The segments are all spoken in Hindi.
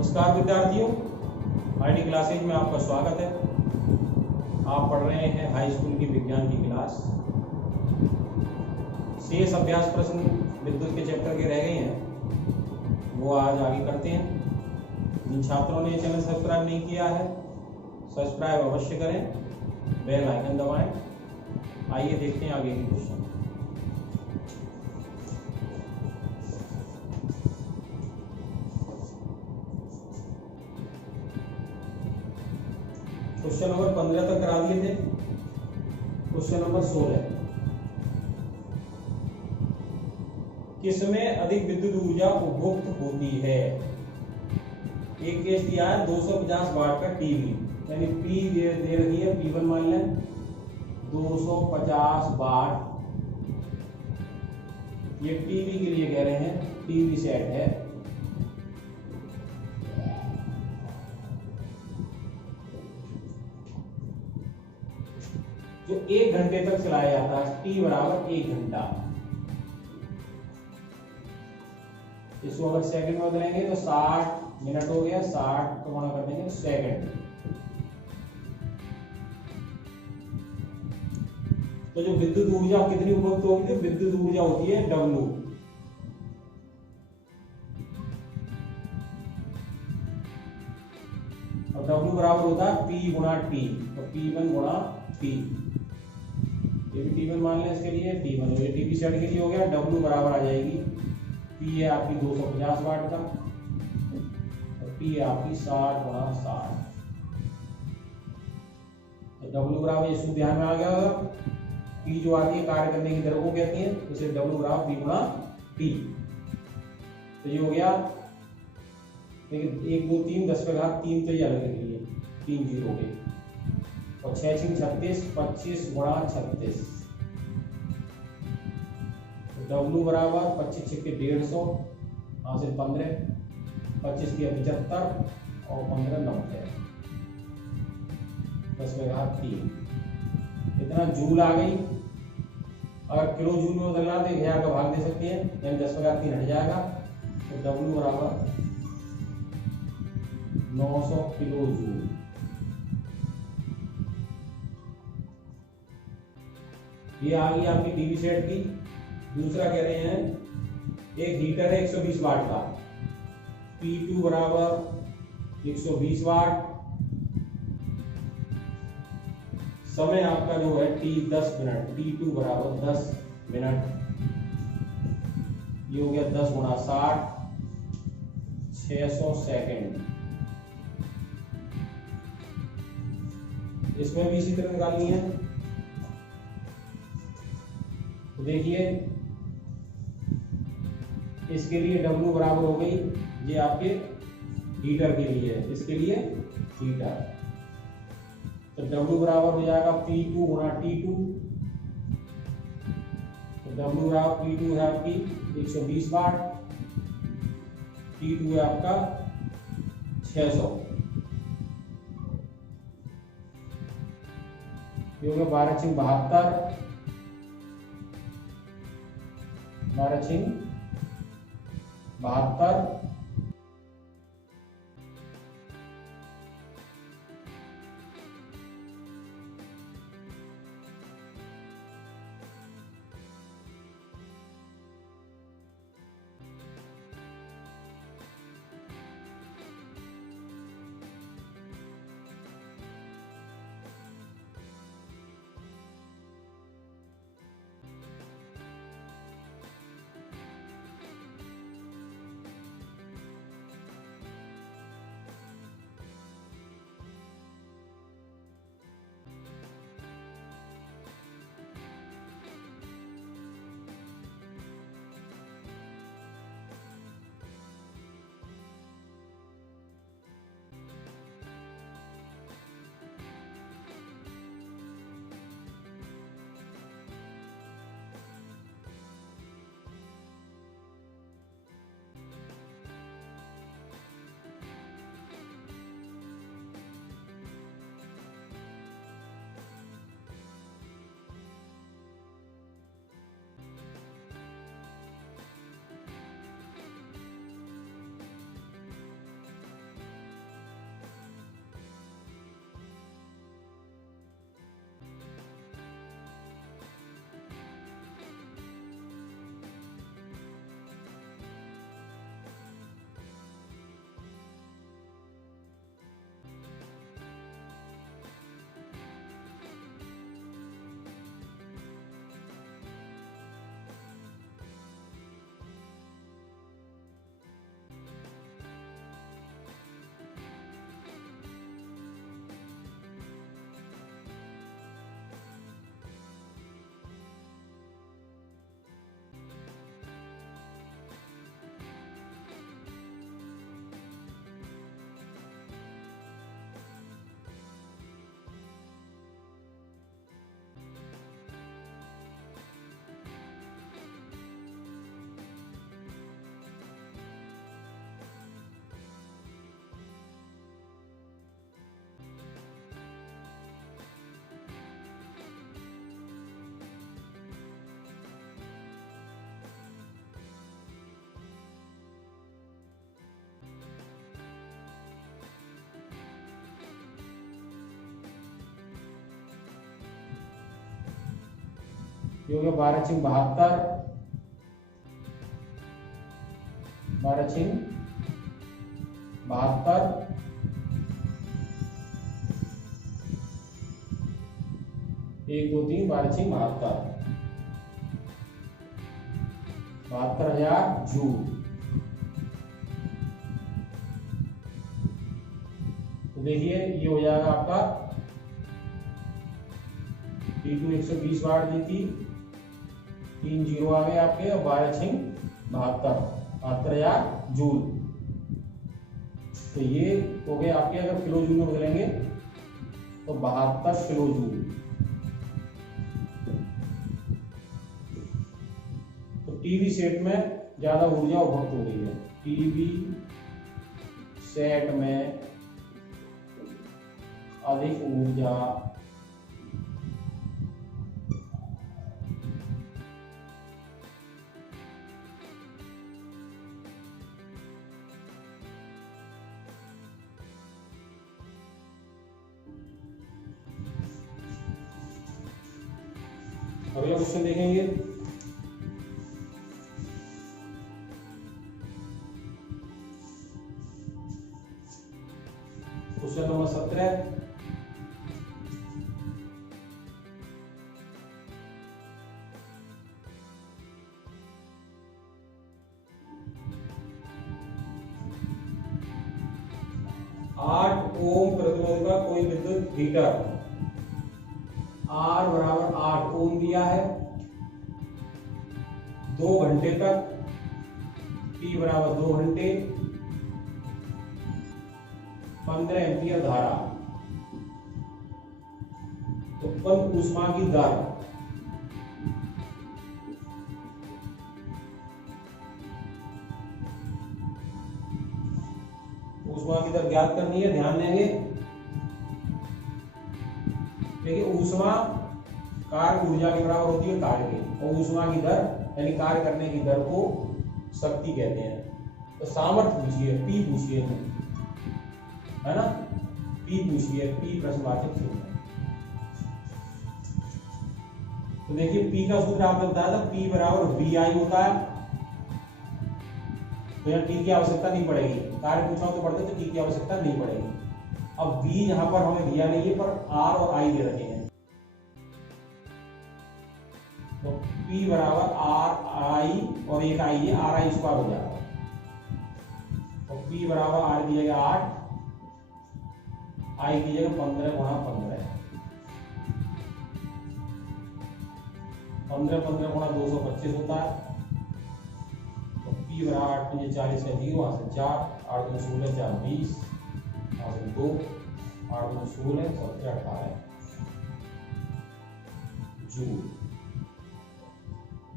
नमस्कार विद्यार्थियों, आईडी क्लासेज में आपका स्वागत है। आप पढ़ रहे हैं हाई स्कूल की विज्ञान की क्लास। शेष अभ्यास प्रश्न विद्युत के चैप्टर के रह गए हैं, वो आज आगे करते हैं। जिन छात्रों ने चैनल सब्सक्राइब नहीं किया है, सब्सक्राइब अवश्य करें, बेल आइकन दबाएं। आइए देखते हैं आगे के क्वेश्चन। क्वेश्चन नंबर 15 तक करा दिए थे। क्वेश्चन नंबर 16, किसमें अधिक विद्युत ऊर्जा उपभोक्त होती है? एक केस दिया है 250 वाट का टीवी, यानी पी दे रही है, P1 मान लें 250 वाट। ये टीवी के लिए कह रहे हैं, टीवी सेट है। जो 1 घंटे तक चलाया जाता है, T बराबर 1 घंटा। इसको अगर सेकंड में बदलेंगे तो 60 मिनट हो गया, 60 को गुणा कर देंगे तो सेकंड। तो जो विद्युत ऊर्जा कितनी उपभोक्त होगी? विद्युत ऊर्जा होती है W। और W बराबर होता है P गुणा T, तो P1 गुणा T। ये भी T1 मान लें, इसके लिए T1, ये टीवी सेट के लिए हो गया। W बराबर आ जाएगी, P है आपकी 250 वाट का और T है आपकी 60 गुणा 60। तो W बराबर, ये सूत्र ध्यान में आ गया होगा। P जो आती है कार्य करने की दर को कहती है, तो इसे W बराबर P गुणा T। तो ये हो गया, लेकिन 1 2 3 10 पे घात 3, तो ये अलग लिख लिए, 3 0 हो गए। और 6 6 36, 25 गुणा 36। W बराबर 25 छिक्के 150, यहाँ से 15, 25 के 75 और 15 90, 10 पे घात 3। इतना जूल आ गई। अगर किलो जूल में बदलना तो 1000 का भाग दे सकते हैं, यानी 10 पे घात 3 हट जाएगा। तो W बराबर 900 किलो जूल। ये आ गई आपकी टीवी सेट की। दूसरा कह रहे हैं, एक हीटर है 120 वाट का, P2 बराबर 120 वाट। समय आपका जो है T 10 मिनट, T2 बराबर 10 मिनट। ये हो गया 10 गुणा 60, 600 सेकेंड। इसमें भी इसी तरह निकालनी है। तो देखिए, इसके लिए W बराबर हो गई, ये आपके हीटर के लिए है, इसके लिए हीटर। तो W बराबर हो जाएगा P2 गुणा T2। तो W बराबर P2 है आपकी 120 वाट, T2 है आपका 600। ये हो गया 12 छिंग 72, 12 छिंग 72। ये हो गया 12 छिंग 72, 12 छिंग 72, 1 2 3 12 छिंग 72, 72,000 जूल। तो देखिए ये हो जाएगा आपका T2 120 वाट दी थी, 3 जीरो आ गए आपके, और 12 छिंग 72, 72,000 जूल। तो ये हो गए आपके, अगर किलो जूल में बदलेंगे तो 72 किलो जूल। तो टीवी सेट में ज्यादा ऊर्जा उपभोग हो रही है, टीवी सेट में अधिक ऊर्जा अगला क्वेश्चन देखेंगे। क्वेश्चन नंबर 17, ओम प्रतिरोध का कोई विद्युत हीटर R बराबर 8 ओम दिया है 2 घंटे तक, T बराबर 2 घंटे, 15 एम्पियर धारा। उत्पन्न ऊष्मा की दर, ऊष्मा की दर ज्ञात करनी है। ध्यान देंगे, देखिए ऊष्मा कार्य ऊर्जा के बराबर होती है कार्य की, और ऊष्मा की दर यानी कार्य करने की दर को शक्ति कहते हैं। तो सामर्थ्य पूछिए, P पूछिए, है ना, P पूछिए, P प्रश्नवाचक चिन्ह। तो देखिए P का सूत्र आपने बताया था, P बराबर VI होता है। तो यहाँ T की आवश्यकता नहीं पड़ेगी, कार्य पूछा तो पढ़ते तो T की आवश्यकता नहीं पड़ेगी। अब V यहाँ पर हमें दिया नहीं है, पर R और I दे रखे हैं। तो P बराबर RI और एक I है, RI स्क्वायर हो जाएगा। तो P बराबर R की जगह 8, I की जगह 15 गुणा 15, 15 गुणा 225 होता है। तो P बराबर 8 में 40 का 0, वहां से 4, 8 में 16 4 20, 2 8 में 16 17 18 जूल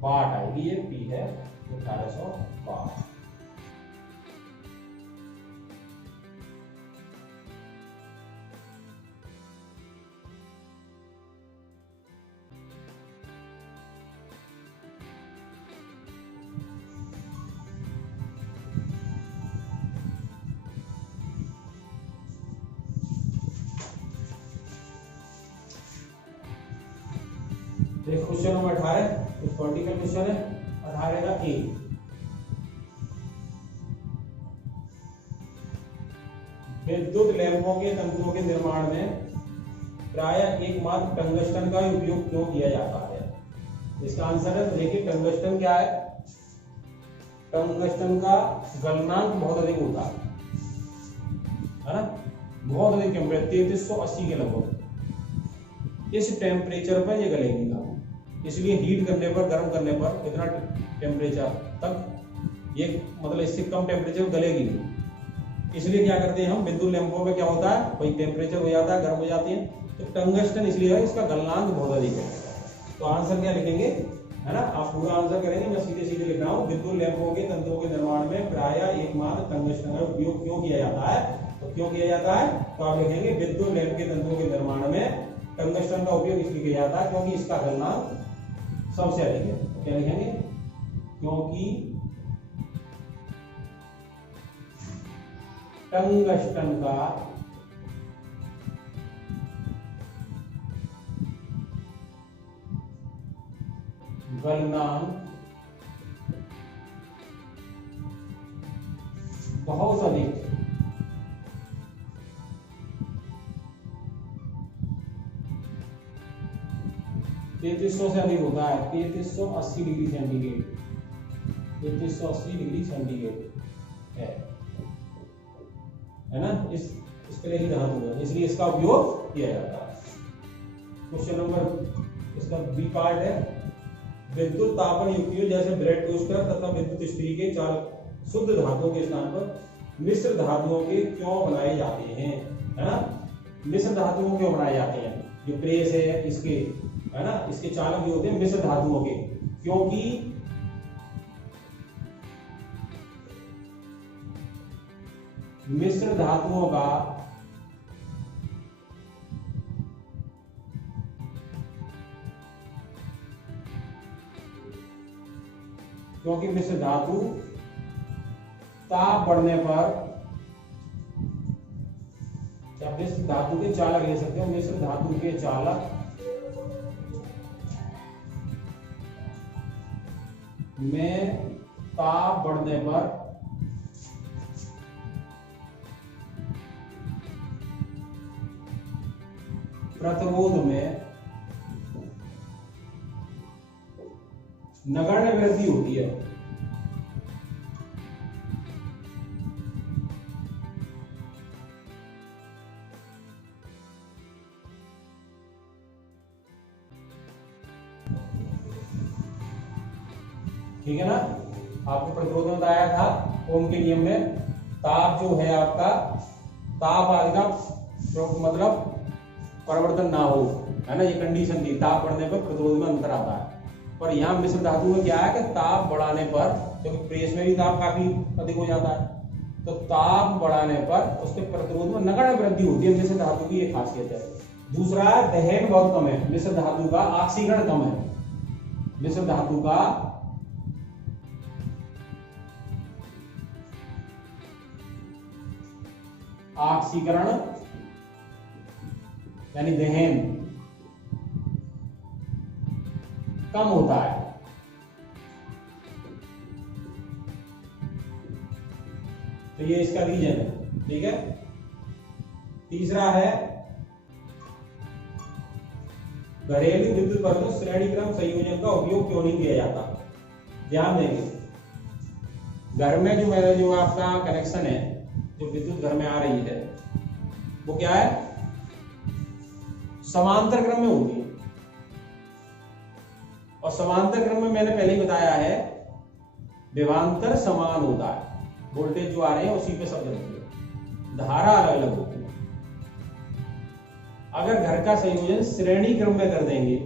वाट आएगी। ये P है 1800 वाट। क्वेश्चन नंबर 18 कुछ पॉलिटिकल क्वेश्चन है। 18 का ए, विद्युत लैंपों के तंतुओं के निर्माण में प्रायः एकमात्र टंगस्टन का उपयोग क्यों किया जाता है? इसका आंसर है, तो देखिए टंगस्टन क्या है, टंगस्टन का गलनांक बहुत अधिक होता है ना, बहुत अधिक टेम्परेचर 3380 के लगभग। इस टेम्परेचर पर ये गलेगी ना, इसलिए हीट करने पर, गर्म करने पर इतना टेम्परेचर तक ये, मतलब इससे कम टेम्परेचर गलेगी नहीं। इसलिए क्या करते हैं हम, विद्युत लैंपों में क्या होता है, वही टेम्परेचर हो जाता है, गर्म हो जाती है। तो टंगस्टन इसलिए है, इसका गलनांक बहुत अधिक है। तो आंसर क्या लिखेंगे, है ना, आप पूरा आंसर करेंगे, मैं सीधे सीधे लिख रहा हूँ। विद्युत लैंपों के तंतुओं के निर्माण में प्रायः एकमात्र टंगस्टन का उपयोग क्यों किया जाता है? तो क्यों किया जाता है, तो आप लिखेंगे विद्युत लैंप के तंतुओं के निर्माण में टंगस्टन का उपयोग इसलिए किया जाता है क्योंकि इसका गलनांक सबसे अधिक है। तो क्या लिखेंगे, क्योंकि टंगस्टन का गलनांक बहुत अधिक, 3300 से अधिक होता है, 3380 डिग्री सेंटीग्रेड, 3380 डिग्री सेंटीग्रेड है ना। इसके लिए ही धातु है, इसलिए इसका उपयोग किया जाता है। क्वेश्चन नंबर इसका बी पार्ट है, विद्युत तापन युक्तियों जैसे ब्रेड टोस्टर तथा विद्युत इस्त्री के चालक शुद्ध धातुओं के स्थान पर मिश्र धातुओं के क्यों बनाए जाते हैं, है ना। मिश्र धातुओं क्यों बनाए जाते हैं, जो प्रेस है इसके, है ना, इसके चालक जो होते हैं मिश्र धातुओं के, क्योंकि मिश्र धातुओं का मिश्र धातु ताप बढ़ने पर, मिश्र धातु के चालक ले सकते हो, मिश्र धातु के चालक में ताप बढ़ने पर प्रतिरोध में नगण्य वृद्धि होती है। ठीक है ना, आपको प्रतिरोध में बताया था ओम के नियम में, ताप जो है आपका, ताप आदि का मतलब परिवर्तन ना हो, है ना, ये कंडीशन थी। ताप बढ़ने पर प्रतिरोध में अंतर आता है, पर यहाँ मिश्र धातु में क्या है कि ताप बढ़ाने पर, क्योंकि प्रेस में भी ताप काफी अधिक हो जाता है, तो ताप बढ़ाने पर उसके प्रतिरोध में नगण्य वृद्धि होती है। मिश्र धातु की एक खासियत है। दूसरा, दहन बहुत कम है मिश्र धातु का, ऑक्सीकरण कम है मिश्र धातु का, ऑक्सीकरण यानी दहन कम होता है। तो ये इसका रीजन है, ठीक है। तीसरा है, घरेलू विद्युत बल्ब में श्रेणी क्रम संयोजन का उपयोग क्यों नहीं किया जाता। ध्यान देंगे, घर में जो मेरा जो आपका कनेक्शन है, जो विद्युत घर में आ रही है, वो क्या है, समांतर क्रम में होती है। और समांतर क्रम में मैंने पहले ही बताया है, विभवांतर समान होता है, वोल्टेज जो आ रहे हैं उसी पे सब चलती है, धारा अलग अलग होती है। अगर घर का संयोजन श्रेणी क्रम में कर देंगे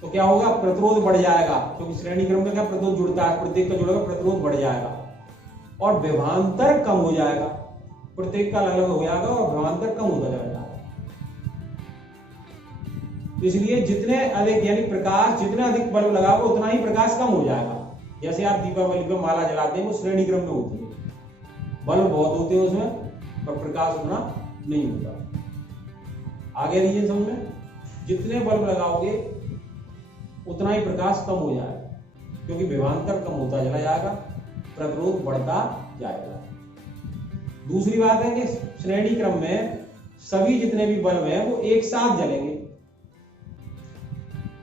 तो क्या होगा, प्रतिरोध बढ़ जाएगा, क्योंकि श्रेणी क्रम में क्या प्रतिरोध जुड़ता है, प्रत्येक का जुड़ेगा, प्रतिरोध बढ़ जाएगा और विभवांतर कम हो जाएगा, प्रत्येक का अलग अलग हो जाएगा और विभवांतर कम होता जाएगा। इसलिए जितने अधिक यानी प्रकाश, जितना अधिक बल्ब लगाओगे उतना ही प्रकाश कम हो जाएगा। जैसे आप दीपावली पे माला जलाते हैं, वो श्रेणी क्रम में होती है, बल्ब बहुत होते हैं उसमें, पर प्रकाश उतना नहीं होता। आगे रीजन समझ में, जितने बल्ब लगाओगे उतना ही प्रकाश कम हो जाएगा, क्योंकि विभवांतर कम होता चला जाएगा, प्रतिरोध बढ़ता जाएगा। दूसरी बात है कि श्रेणी क्रम में सभी जितने भी बल्ब हैं वो एक साथ जलेंगे,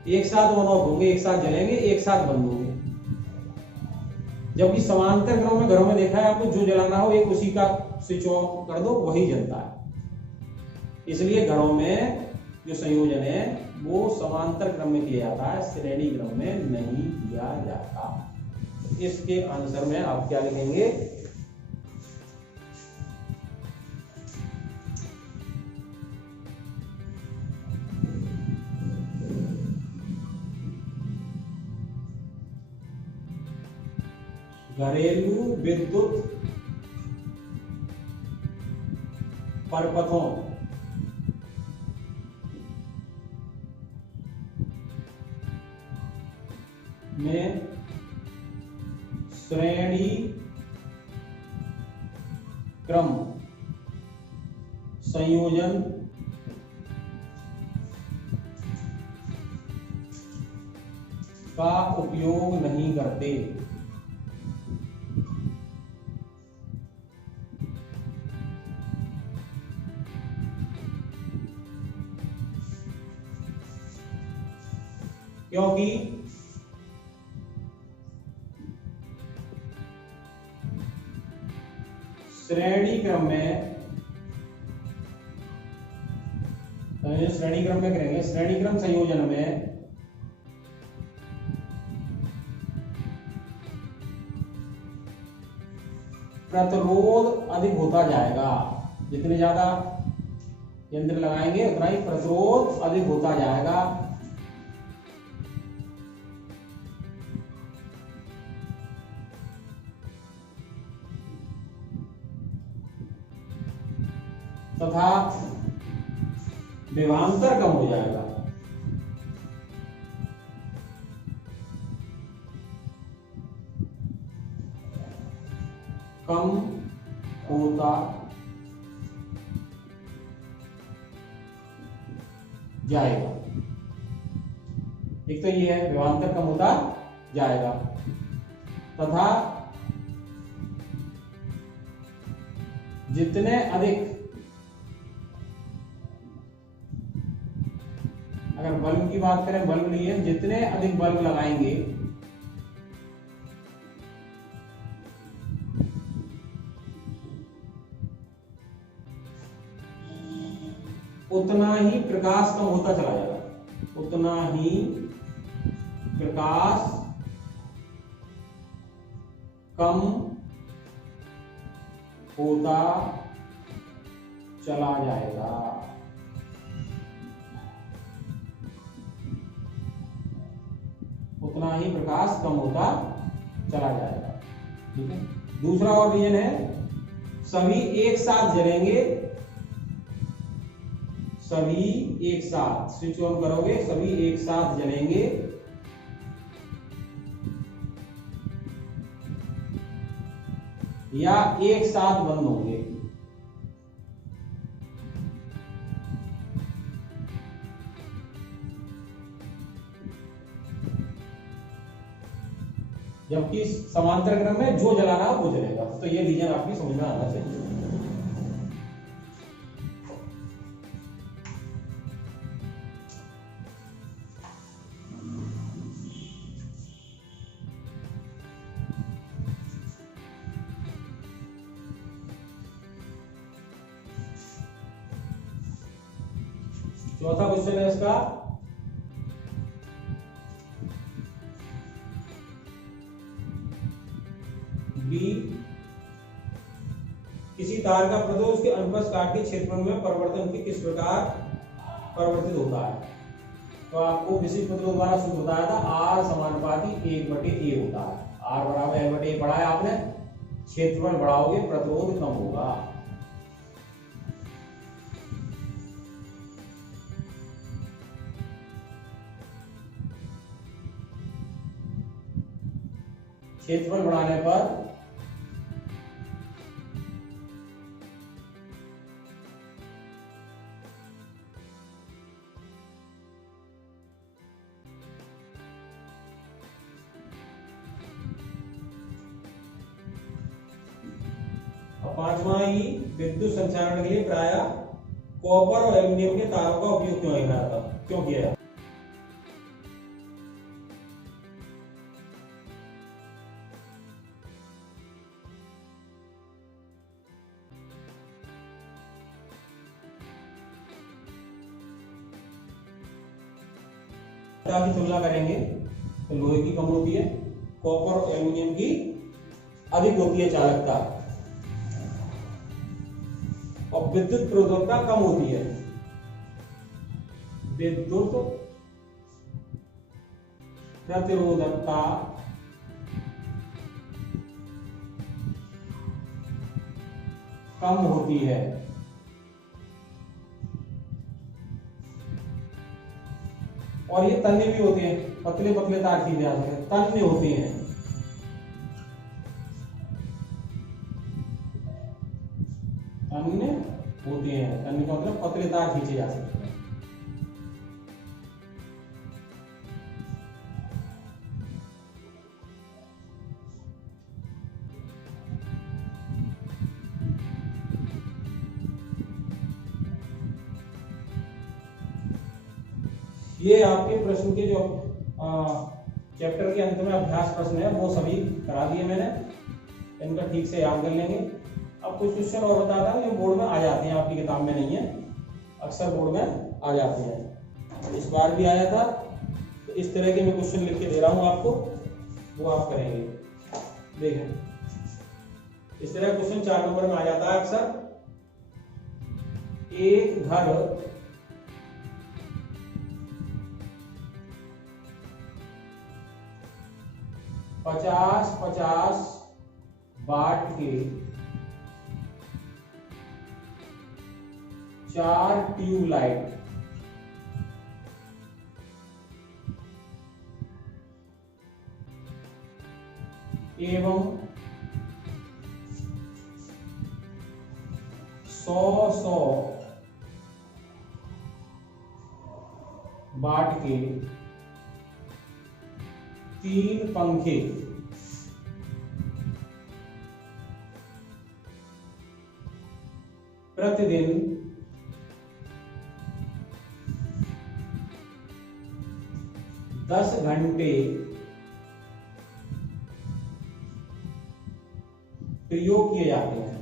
एक साथ ऑन ऑफ होंगे, एक साथ जलेंगे, एक साथ बंद होंगे। जबकि समांतर क्रम में घरों में देखा है आपको, जो जलाना हो एक उसी का स्विच ऑन कर दो, वही जलता है। इसलिए घरों में जो संयोजन है वो समांतर क्रम में किया जाता है, श्रेणी क्रम में नहीं किया जाता। इसके आंसर में आप क्या लिखेंगे, घरेलू विद्युत परपथों में श्रेणी क्रम संयोजन का उपयोग नहीं करते। क्योंकि श्रेणी क्रम में करेंगे, श्रेणी क्रम संयोजन में प्रतिरोध अधिक होता जाएगा। जितने ज्यादा यंत्र लगाएंगे उतना ही प्रतिरोध अधिक होता जाएगा। तथा विभवांतर कम हो जाएगा। कम होता जाएगा। एक तो ये है विभवांतर कम होता जाएगा, तथा जितने अधिक, अगर बल्ब की बात करें, बल्ब लिए जितने अधिक बल्ब लगाएंगे उतना ही प्रकाश कम होता चला जाएगा। उतना ही प्रकाश कम होता चला जाएगा। उतना ही प्रकाश कम होता चला जाएगा। ठीक है। दूसरा और रीजन है, सभी एक साथ जलेंगे। सभी एक साथ स्विच ऑन करोगे, सभी एक साथ जलेंगे या एक साथ बंद होंगे। जबकि समांतर क्रम में जो जलाना वो जलेगा। तो ये रीजन आपकी समझ में आना चाहिए। चौथा क्वेश्चन है इसका, बी, किसी तार का प्रतिरोध उसके अनुप्रस्थ काट के क्षेत्रफल में परिवर्तन की किस प्रकार परिवर्तित होता है। तो आपको विशिष्ट प्रतिरोध वाला सूत्र बताया था, आर समानुपाती 1/a होता है। आर बराबर L/A पढ़ा है आपने। क्षेत्रफल बढ़ाओगे प्रतिरोध कम होगा। क्षेत्रफल बढ़ाने पर पांचवा ही, विद्युत संचारण के लिए प्रायः कॉपर और एल्यूमिनियम के तारों का उपयोग क्यों किया जाता? की तुलना करेंगे तो लोहे की कम होती है, कॉपर और एल्यूमिनियम की अधिक होती है चालकता, और विद्युत प्रतिरोधकता कम होती है। विद्युत प्रतिरोधकता कम होती है। और ये तन्य भी होते हैं, पतले पतले तार खींचे जा सकते हैं, तन्य होते हैं। तन्य होते हैं, तन्य का मतलब पतले तार खींचे जा सकते हैं। ये आपके प्रश्न के जो चैप्टर के अंत में अभ्यास प्रश्न है वो सभी करा दिए मैंने, इनका ठीक से याद कर लेंगे। अब कुछ क्वेश्चन और बताता हूँ, ये बोर्ड में आ जाते हैं, आपकी किताब में नहीं है, अक्सर बोर्ड में आ जाते हैं। इस बार भी आया था, तो इस तरह के मैं क्वेश्चन लिख के दे रहा हूँ आपको, वो आप करेंगे। देखें, इस तरह क्वेश्चन 4 नंबर में आ जाता है अक्सर। एक घर 50-50 वाट के 4 ट्यूबलाइट एवं 100 वाट के 3 पंखे प्रतिदिन 10 घंटे प्रयोग किए जाते हैं।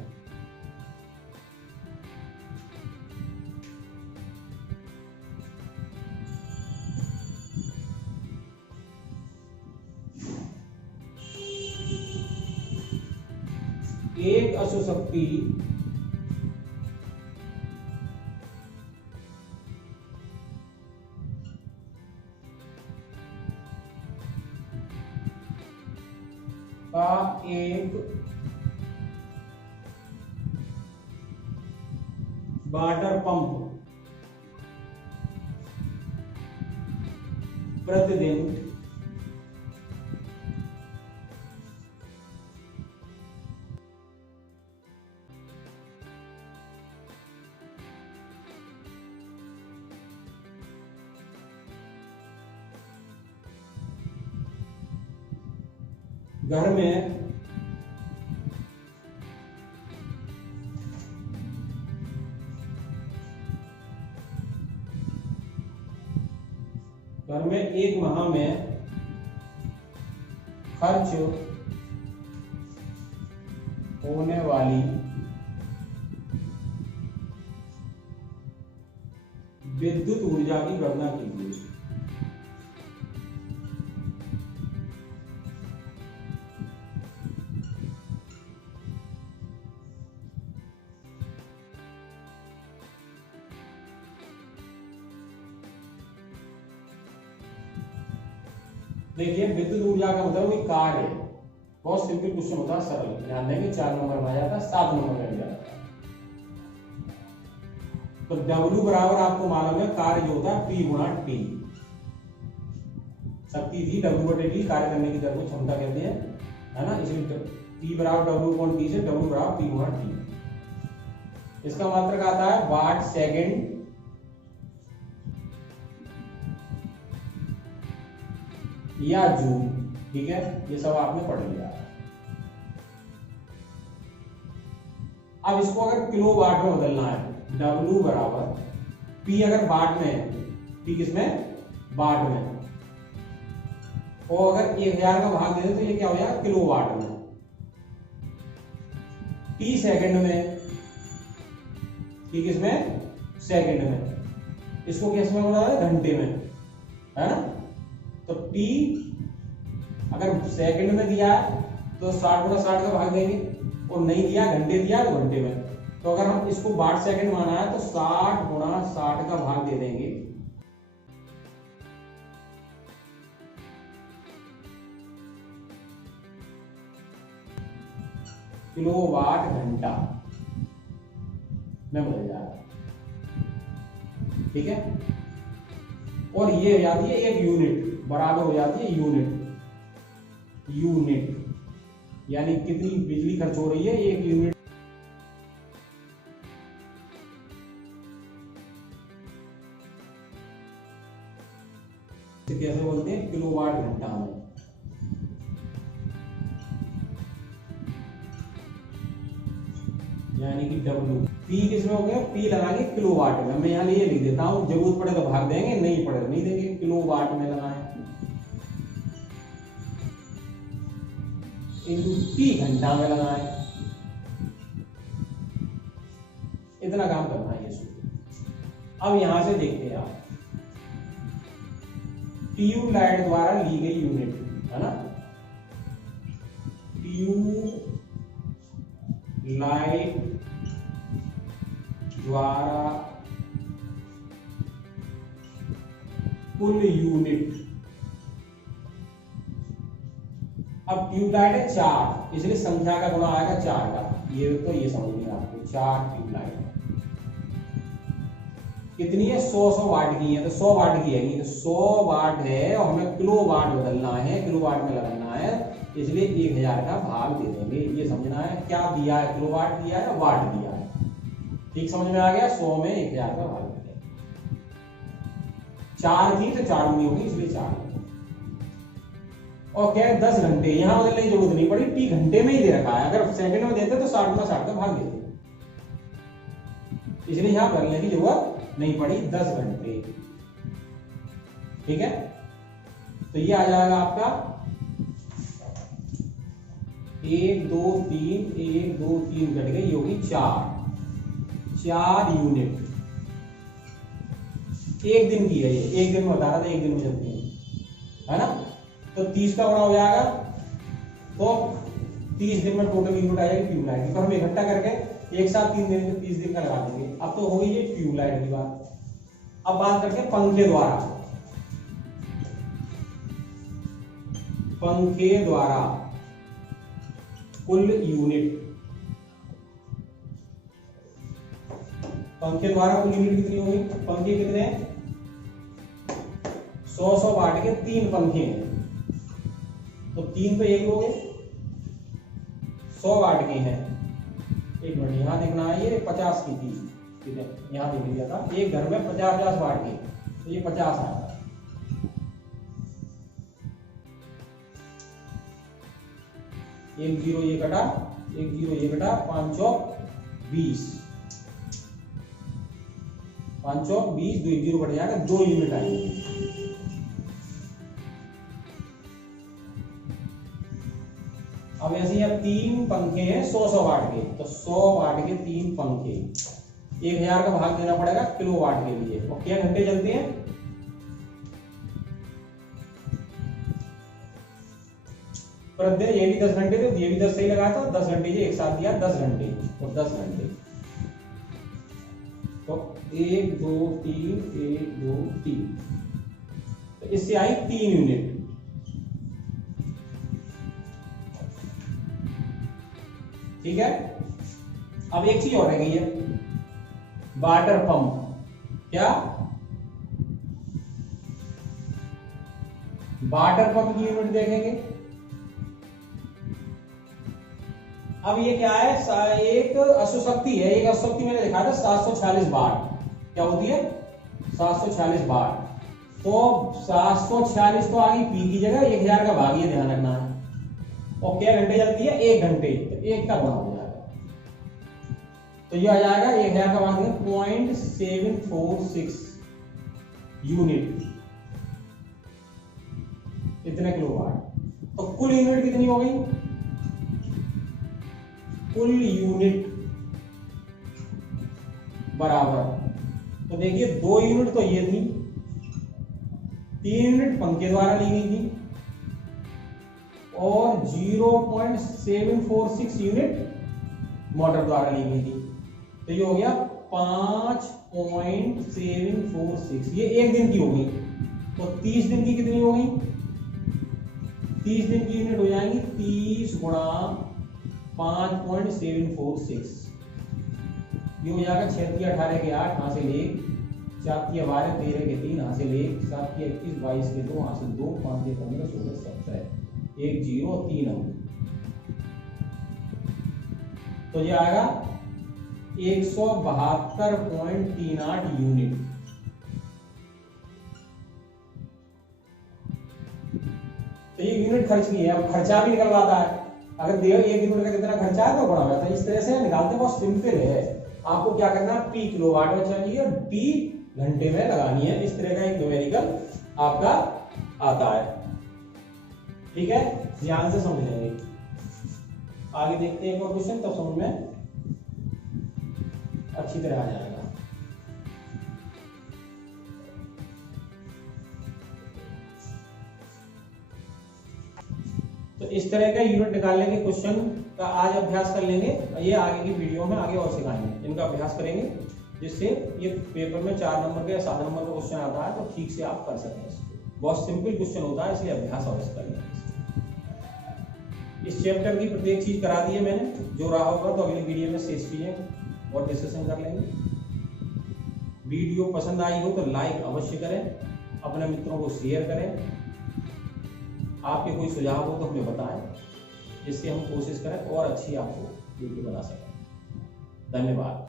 एक अशुशक्ति का एक वाटर पंप प्रतिदिन 'घर में एक माह में खर्च होने वाली विद्युत ऊर्जा की गणना कीजिए। देखिए, विद्युत ऊर्जा का मतलब कोई कार्य है, बहुत सिंपल क्वेश्चन होता है, सरल। ध्यान देंगे 4 नंबर में आ जाता है, 7 नंबर में आ जाता है। तो W बराबर आपको मालूम है, कार्य जो होता है P गुणा T। शक्ति थी W/T, कार्य करने की दर को क्षमता कहते हैं, है ना। इसलिए P बराबर W/T से W बराबर P गुणा T। इसका मात्रक आता है वाट सेकेंड या जूल, ठीक है। ये सब आपने पढ़ लिया। अब इसको अगर किलो वाट में बदलना है, W बराबर P अगर वाट में है, P किसमें, वाट में, और अगर 1000 का भाग दे दे तो ये क्या हो जाएगा, किलो वाट में। T सेकंड में, T किसमें, सेकंड में। इसको किस में बदला है, घंटे में, है ना। तो T अगर सेकंड में दिया है तो 60 गुणा 60 का भाग देंगे, और नहीं दिया, घंटे दिया, तो घंटे में। तो अगर हम इसको वाट सेकंड माना है तो 60 गुणा 60 का भाग दे देंगे, किलोवाट घंटा में बदल जाएगा, ठीक है। और ये हो जाती है एक यूनिट, बराबर हो जाती है यूनिट। यानी कितनी बिजली खर्च हो रही है, एक यूनिट। कैसे बोलते हैं, किलोवाट घंटा में। यानी कि W। P किसमें हो गया? P लगाएंगे किलोवाट में। मैं यहाँ ये लिख देता हूँ, जरूरत पड़े तो भाग देंगे, नहीं पड़े तो नहीं देंगे। किलोवाट में लगाए इंटू T घंटा में लगाए। इतना काम करना है ये सूत्र। अब यहां से देखते हैं आप, ट्यूबलाइट द्वारा ली गई यूनिट है ना, ट्यूबलाइट द्वारा कुल यूनिट। अब ट्यूबलाइट है 4, इसलिए संख्या का गुणा आएगा 4 का। ये तो ये समझिए आपको, 4 ट्यूबलाइट कितनी है? 100 वाट की है, तो 100 वाट की है, तो 100 वाट है और हमें किलोवाट बदलना है, किलोवाट में लगाना है, इसलिए 1000 का भाग दे देंगे। ये समझना है क्या दिया है, किलोवाट दिया है, वाट दिया है। ठीक समझ में आ गया? 100 में 1000 का भाग दिया। 4 थी तो 4 नहीं होगी, इसलिए 4। और क्या है? 10 घंटे, यहां बदलने की जरूरत नहीं पड़ी, टी घंटे में ही दे रखा है। अगर सेकंड में देते तो 60 में 60 का भाग देते, इसलिए यहां बदलने की जरूरत नहीं पड़ी। 10 घंटे। ठीक है, तो ये आ जाएगा आपका 1 2 3 1 2 3 घट गई, ये होगी 4 यूनिट। एक दिन की है ये, एक दिन में बता रहा था, एक दिन में चलती है ना। तो 30 का गुणा हो जाएगा, तो 30 दिन में टोटल यूनिट आ जाएगी ट्यूबलाइट की। तो हम इकट्ठा करके एक साथ 3 दिन 30 दिन का लगा देंगे। अब तो हो गई ये ट्यूबलाइट की बात। अब बात करते हैं पंखे द्वारा। पंखे द्वारा कुल यूनिट। पंखे द्वारा कुल यूनिट कितनी होगी? पंखे कितने हैं? 100 वाट के 3 पंखे हैं, तो 3 तो एक हो गए, 100 वाट के हैं। एक मिनट, यहां देखना है, ये 50 की थी, ठीक है, यहां देख लिया था। एक घर में 50 वाट के, तो ये 50 आया। एक 0 ये कटा, एक 0 ये कटा, 5 चौक 20, 5 चौक 20, 2 0 कट जाएगा, 2 यूनिट आएंगे। अब ऐसे ही 3 पंखे हैं 100 वाट के, तो 100 वाट के 3 पंखे, 1000 का भाग देना पड़ेगा किलोवाट के लिए। और क्या घंटे चलते हैं? प्रतिदिन ये भी 10 घंटे थे, ये भी 10 सही लगाया था, 10 घंटे एक साथ दिया, 10 घंटे और 10 घंटे। तो 1 2 3 1 2 3, तो इससे आई 3 यूनिट। ठीक है, अब एक चीज और रह गई है, वाटर पंप। क्या? वाटर पंप की यूनिट देखेंगे। अब ये क्या है? एक अशुशक्ति है, एक अशुशक्ति मैंने लिखा था 746 वाट। क्या होती है? 746 वाट। तो 746 तो आ गई पी की जगह, 1000 का भाग, ये ध्यान रखना है। और क्या घंटे चलती है? 1 घंटे, तो 1 का गुणा हो जाएगा, तो ये आ जाएगा 1000 का भाग 0.746 यूनिट, इतने किलोवाट। तो कुल यूनिट कितनी हो गई? कुल यूनिट बराबर, तो देखिए 2 यूनिट तो ये थी, 3 यूनिट पंखे द्वारा ली गई थी, और 0.746 यूनिट मोटर द्वारा ली गई थी। तो ये हो गया 5.746, ये एक दिन की हो गई। तो 30 दिन की कितनी हो गई? 30 दिन की यूनिट हो जाएंगी 30 गुणा 5.746, ये हो जाएगा 6 18 के 8, यहाँ से ले 4 12 13 के 3, यहाँ से ले 7 21 22 के 2, यहाँ से 2 5 15 16 17 1 0 3 अंक, तो ये आएगा 172.38 यूनिट। तो ये यूनिट खर्च नहीं है, अब खर्चा भी निकलवाता है। अगर दिया 1 यूनिट का कितना खर्चा है तो गुणा में, तो इस तरह से निकालते हैं, बहुत सिंपल है। आपको क्या करना है, P किलोवाट में चाहिए और T घंटे में लगानी है। इस तरह का एक न्यूमेरिकल आपका आता है। ठीक है, ध्यान से समझ लेंगे। आगे देखते हैं एक और क्वेश्चन, तब समझ में अच्छी तरह आ जाएगा। तो इस तरह का यूनिट निकालने के क्वेश्चन का आज अभ्यास कर लेंगे। ये आगे की वीडियो में आगे और सिखाएंगे, इनका अभ्यास करेंगे, जिससे ये पेपर में 4 नंबर के या 7 नंबर का क्वेश्चन आता है तो ठीक से आप कर सकें इसको। बहुत सिंपल क्वेश्चन होता है, इसलिए अभ्यास अवश्य करेंगे। इस चैप्टर की प्रत्येक चीज करा दी है मैंने, जो रहा होगा तो अगली वीडियो में शेष चीजें और डिस्कशन कर लेंगे। वीडियो पसंद आई हो तो लाइक अवश्य करें, अपने मित्रों को शेयर करें। आपके कोई सुझाव हो तो हमें बताएं, जिससे हम कोशिश करें और अच्छी आपको वीडियो बना सकें। धन्यवाद।